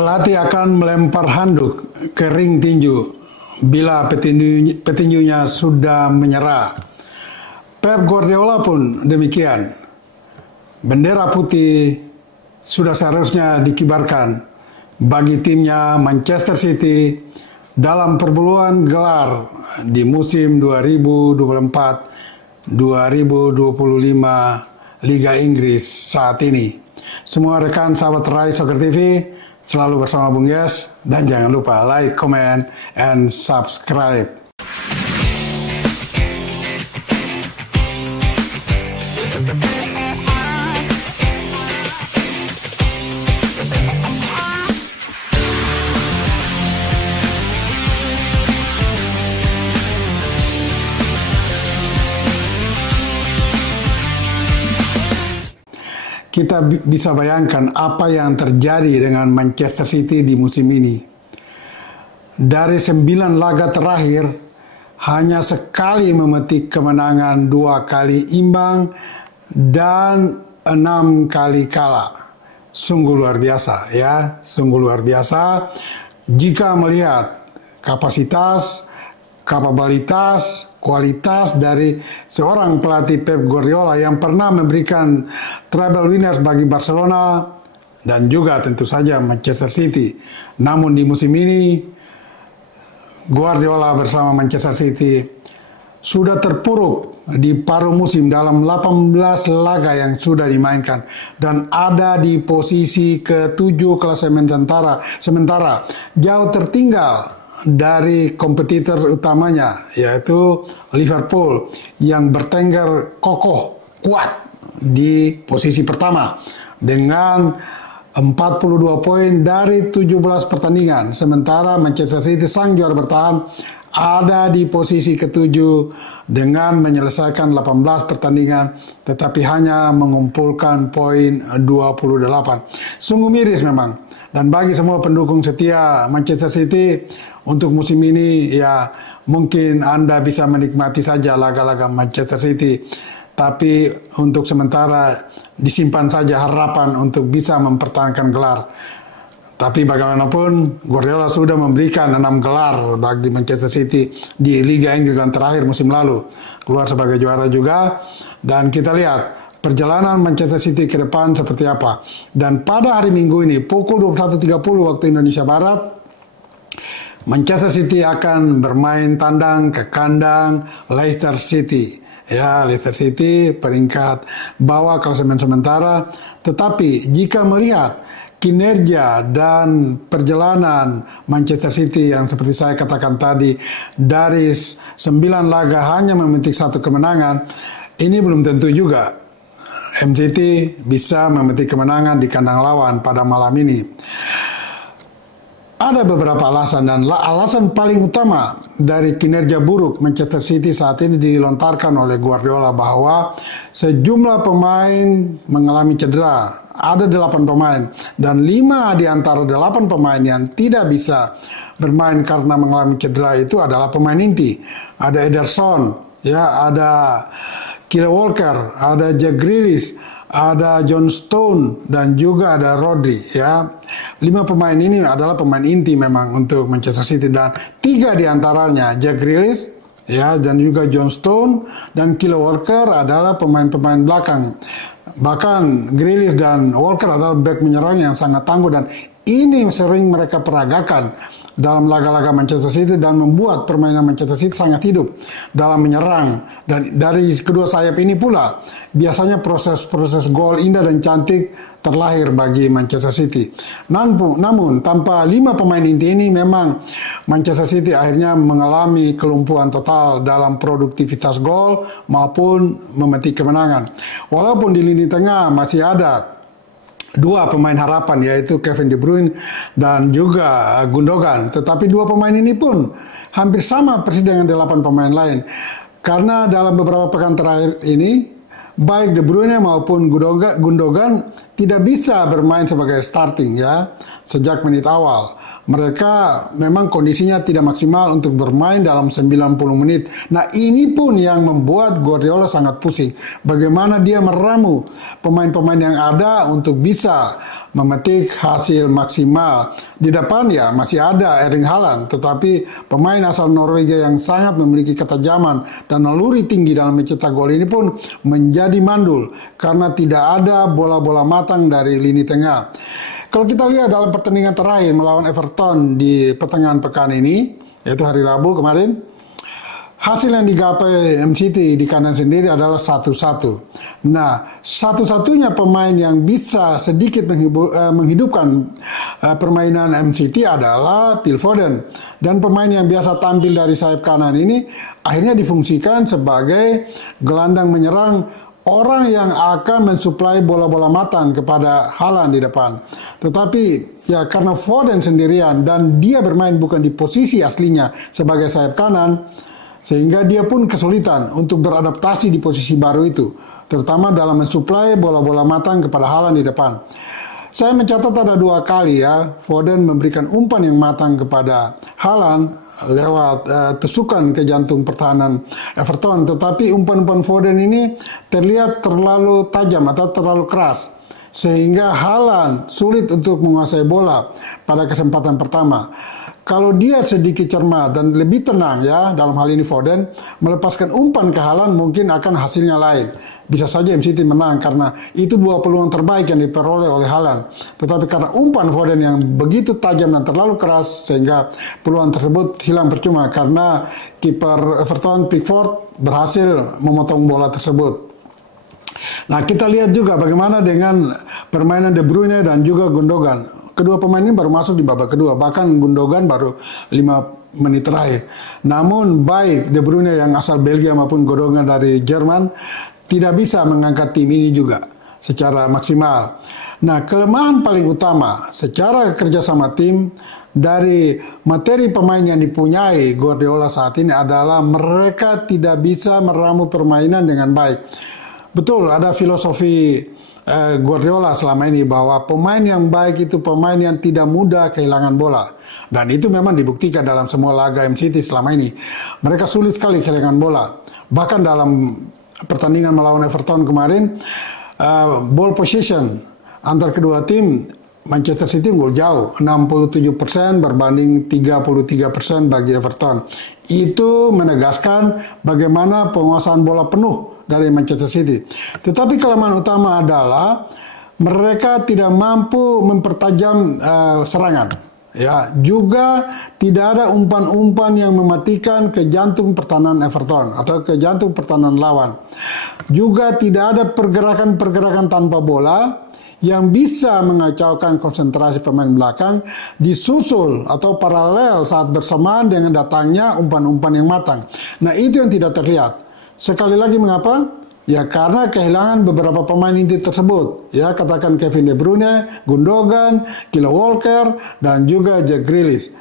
Pelatih akan melempar handuk ke ring tinju bila petinjunya sudah menyerah. Pep Guardiola pun demikian. Bendera putih sudah seharusnya dikibarkan bagi timnya Manchester City dalam perburuan gelar di musim 2024-2025 Liga Inggris saat ini. Semua rekan sahabat Rai Soccer TV selalu bersama Bung Yes, dan jangan lupa like, comment, and subscribe. Kita bisa bayangkan apa yang terjadi dengan Manchester City di musim ini. Dari 9 laga terakhir, hanya sekali memetik kemenangan, 2 kali imbang, dan 6 kali kalah. Sungguh luar biasa ya, sungguh luar biasa. Jika melihat kapasitas, kapabilitas, kualitas dari seorang pelatih Pep Guardiola yang pernah memberikan treble winners bagi Barcelona dan juga tentu saja Manchester City. Namun di musim ini Guardiola bersama Manchester City sudah terpuruk di paruh musim dalam 18 laga yang sudah dimainkan dan ada di posisi ke-7 klasemen sementara jauh tertinggal dari kompetitor utamanya, yaitu Liverpool yang bertengger kokoh kuat di posisi pertama dengan 42 poin dari 17 pertandingan. Sementara Manchester City sang juara bertahan ada di posisi ke-7 dengan menyelesaikan 18 pertandingan tetapi hanya mengumpulkan poin 28. Sungguh miris memang. Dan bagi semua pendukung setia Manchester City, untuk musim ini ya mungkin Anda bisa menikmati saja laga-laga Manchester City. Tapi untuk sementara disimpan saja harapan untuk bisa mempertahankan gelar. Tapi bagaimanapun Guardiola sudah memberikan 6 gelar bagi Manchester City di Liga Inggris dan terakhir musim lalu. Keluar sebagai juara juga. Dan kita lihat perjalanan Manchester City ke depan seperti apa. Dan pada hari Minggu ini pukul 21.30 waktu Indonesia Barat, Manchester City akan bermain tandang ke kandang Leicester City. Ya, Leicester City peringkat bawah klasemen sementara. Tetapi jika melihat kinerja dan perjalanan Manchester City yang seperti saya katakan tadi, dari 9 laga hanya memetik 1 kemenangan, ini belum tentu juga MCT bisa memetik kemenangan di kandang lawan pada malam ini. Ada beberapa alasan, dan alasan paling utama dari kinerja buruk Manchester City saat ini dilontarkan oleh Guardiola bahwa sejumlah pemain mengalami cedera. Ada 8 pemain dan 5 di antara 8 pemain yang tidak bisa bermain karena mengalami cedera itu adalah pemain inti. Ada Ederson, ya, ada Kyle Walker, ada Jack Grealish, ada John Stone, dan juga ada Rodri. Ya, 5 pemain ini adalah pemain inti memang untuk Manchester City, dan 3 diantaranya Jack Grealish, ya, dan juga John Stone dan Kyle Walker adalah pemain-pemain belakang. Bahkan Grealish dan Walker adalah back menyerang yang sangat tangguh, dan ini sering mereka peragakan dalam laga-laga Manchester City dan membuat permainan Manchester City sangat hidup dalam menyerang. Dan dari kedua sayap ini pula biasanya proses gol indah dan cantik terlahir bagi Manchester City. Namun tanpa 5 pemain inti ini memang Manchester City akhirnya mengalami kelumpuhan total dalam produktivitas gol maupun memetik kemenangan. Walaupun di lini tengah masih ada 2 pemain harapan, yaitu Kevin De Bruyne dan juga Gundogan. Tetapi 2 pemain ini pun hampir sama persis dengan 8 pemain lain. Karena dalam beberapa pekan terakhir ini, baik De Bruyne maupun Gundogan tidak bisa bermain sebagai starting ya sejak menit awal. Mereka memang kondisinya tidak maksimal untuk bermain dalam 90 menit. Nah, ini pun yang membuat Guardiola sangat pusing. Bagaimana dia meramu pemain-pemain yang ada untuk bisa memetik hasil maksimal. Di depan ya masih ada Erling Haaland, tetapi pemain asal Norwegia yang sangat memiliki ketajaman dan naluri tinggi dalam mencetak gol ini pun menjadi mandul karena tidak ada bola-bola matang dari lini tengah. Kalau kita lihat dalam pertandingan terakhir melawan Everton di pertengahan pekan ini, yaitu hari Rabu kemarin, hasil yang digapai MCT di kandang sendiri adalah 1-1. Nah, satu-satunya pemain yang bisa sedikit menghidupkan permainan MCT adalah Phil Foden. Dan pemain yang biasa tampil dari sayap kanan ini akhirnya difungsikan sebagai gelandang menyerang, orang yang akan mensuplai bola-bola matang kepada Haaland di depan. Tetapi ya karena Foden sendirian dan dia bermain bukan di posisi aslinya sebagai sayap kanan, sehingga dia pun kesulitan untuk beradaptasi di posisi baru itu, terutama dalam mensuplai bola-bola matang kepada Haaland di depan. Saya mencatat ada 2 kali ya, Foden memberikan umpan yang matang kepada Haaland lewat tusukan ke jantung pertahanan Everton. Tetapi umpan-umpan Foden ini terlihat terlalu tajam atau terlalu keras, sehingga Haaland sulit untuk menguasai bola pada kesempatan pertama. Kalau dia sedikit cermat dan lebih tenang ya, dalam hal ini Foden, melepaskan umpan ke Haaland mungkin akan hasilnya lain. Bisa saja MCT menang karena itu 2 peluang terbaik yang diperoleh oleh Haaland. Tetapi karena umpan Foden yang begitu tajam dan terlalu keras, sehingga peluang tersebut hilang percuma karena kiper Everton Pickford berhasil memotong bola tersebut. Nah, kita lihat juga bagaimana dengan permainan De Bruyne dan juga Gundogan. Kedua pemain ini baru masuk di babak kedua, bahkan Gundogan baru 5 menit terakhir. Namun baik De Bruyne yang asal Belgia maupun Gundogan dari Jerman tidak bisa mengangkat tim ini juga secara maksimal. Nah, kelemahan paling utama secara kerjasama tim dari materi pemain yang dipunyai Guardiola saat ini adalah mereka tidak bisa meramu permainan dengan baik. Betul, ada filosofi Guardiola selama ini bahwa pemain yang baik itu pemain yang tidak mudah kehilangan bola. Dan itu memang dibuktikan dalam semua laga MCT selama ini. Mereka sulit sekali kehilangan bola. Bahkan dalam pertandingan melawan Everton kemarin, ball possession antar kedua tim, Manchester City unggul jauh, 67% berbanding 33% bagi Everton. Itu menegaskan bagaimana penguasaan bola penuh dari Manchester City. Tetapi kelemahan utama adalah mereka tidak mampu mempertajam serangan. Ya, juga tidak ada umpan-umpan yang mematikan ke jantung pertahanan Everton atau ke jantung pertahanan lawan. Juga tidak ada pergerakan-pergerakan tanpa bola yang bisa mengacaukan konsentrasi pemain belakang disusul atau paralel saat bersamaan dengan datangnya umpan-umpan yang matang. Nah, itu yang tidak terlihat. Sekali lagi mengapa? Ya karena kehilangan beberapa pemain inti tersebut. Ya, katakan Kevin De Bruyne, Gundogan, Kyle Walker, dan juga Jack Grealish.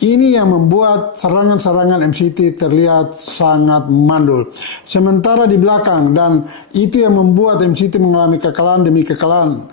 Ini yang membuat serangan-serangan MCT terlihat sangat mandul. Sementara di belakang, dan itu yang membuat MCT mengalami kekalahan demi kekalahan.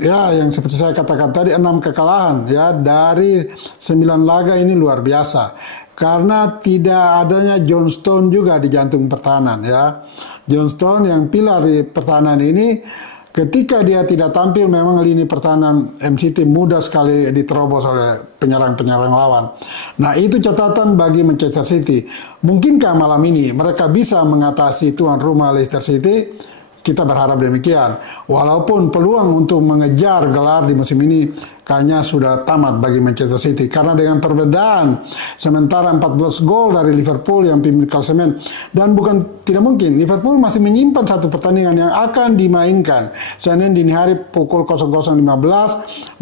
Ya, yang seperti saya katakan tadi, 6 kekalahan ya dari 9 laga ini luar biasa. Karena tidak adanya John Stones juga di jantung pertahanan ya. John Stones yang pilar di pertahanan ini, ketika dia tidak tampil memang lini pertahanan MCT mudah sekali diterobos oleh penyerang-penyerang lawan. Nah, itu catatan bagi Manchester City. Mungkinkah malam ini mereka bisa mengatasi tuan rumah Leicester City? Kita berharap demikian. Walaupun peluang untuk mengejar gelar di musim ini kayaknya sudah tamat bagi Manchester City. Karena dengan perbedaan sementara 14 gol dari Liverpool yang pimpin klasemen. Dan bukan tidak mungkin, Liverpool masih menyimpan satu pertandingan yang akan dimainkan Senin dini hari pukul 00.15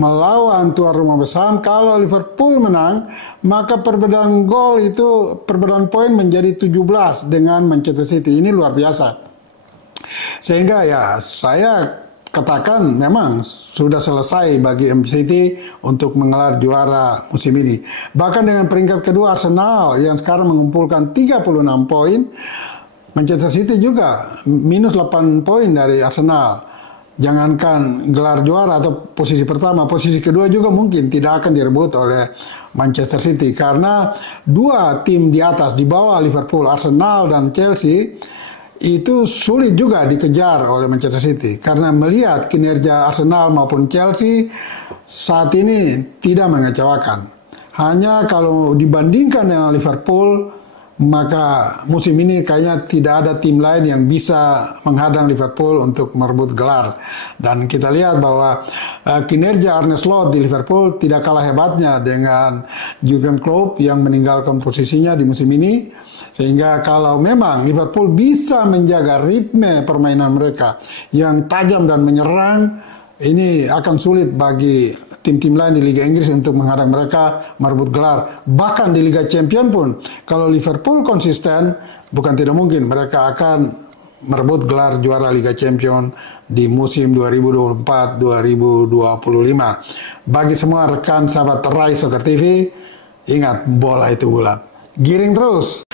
melawan tuan rumah West Ham. Kalau Liverpool menang, maka perbedaan gol itu, perbedaan poin menjadi 17 dengan Manchester City. Ini luar biasa. Sehingga ya saya katakan memang sudah selesai bagi MCT untuk menggelar juara musim ini. Bahkan dengan peringkat kedua Arsenal yang sekarang mengumpulkan 36 poin, Manchester City juga minus 8 poin dari Arsenal. jangankan gelar juara atau posisi pertama, posisi kedua juga mungkin tidak akan direbut oleh Manchester City, karena dua tim di atas, di bawah Liverpool, Arsenal dan Chelsea, itu sulit juga dikejar oleh Manchester City, karena melihat kinerja Arsenal maupun Chelsea saat ini tidak mengecewakan. Hanya kalau dibandingkan dengan Liverpool, maka musim ini kayaknya tidak ada tim lain yang bisa menghadang Liverpool untuk merebut gelar. Dan kita lihat bahwa kinerja Arne Slot di Liverpool tidak kalah hebatnya dengan Jurgen Klopp yang meninggalkan posisinya di musim ini. Sehingga kalau memang Liverpool bisa menjaga ritme permainan mereka yang tajam dan menyerang, ini akan sulit bagi tim-tim lain di Liga Inggris untuk menghadang mereka merebut gelar. Bahkan di Liga Champions pun, kalau Liverpool konsisten, bukan tidak mungkin mereka akan merebut gelar juara Liga Champions di musim 2024-2025. Bagi semua rekan sahabat Rai Soccer TV, ingat, bola itu bulat. Giring terus!